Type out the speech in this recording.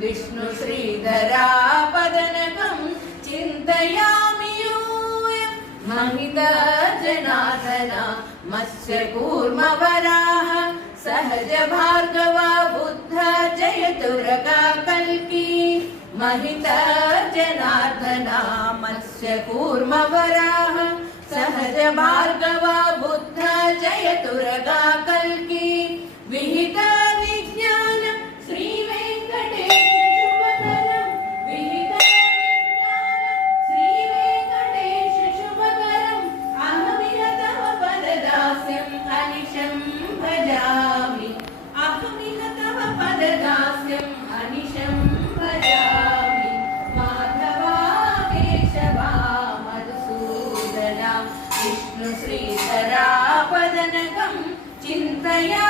विष्णु श्रीधरापदनकं चिन्तयामि यूयं महित जनार्दन मत्स्यकूर्मवराह सहज भार्गवा बुद्ध जयतुरगा कल्की महित जनार्दन मत्स्यकूर्मवराह सहज भार्गवा बुद्ध जयतुरगा कल्की विहित विज्ञान श्री वेंकटेश शुभकरं विहित विज्ञान श्री वेंकटेश शुभकरं अहमिह तव पददास्यं अनिशं भजामि अहमिह तव पददास्यं अनिशं भजामि माधवा केशवा मधुसूदना विष्णु श्रीधरापदनकं चिन्तया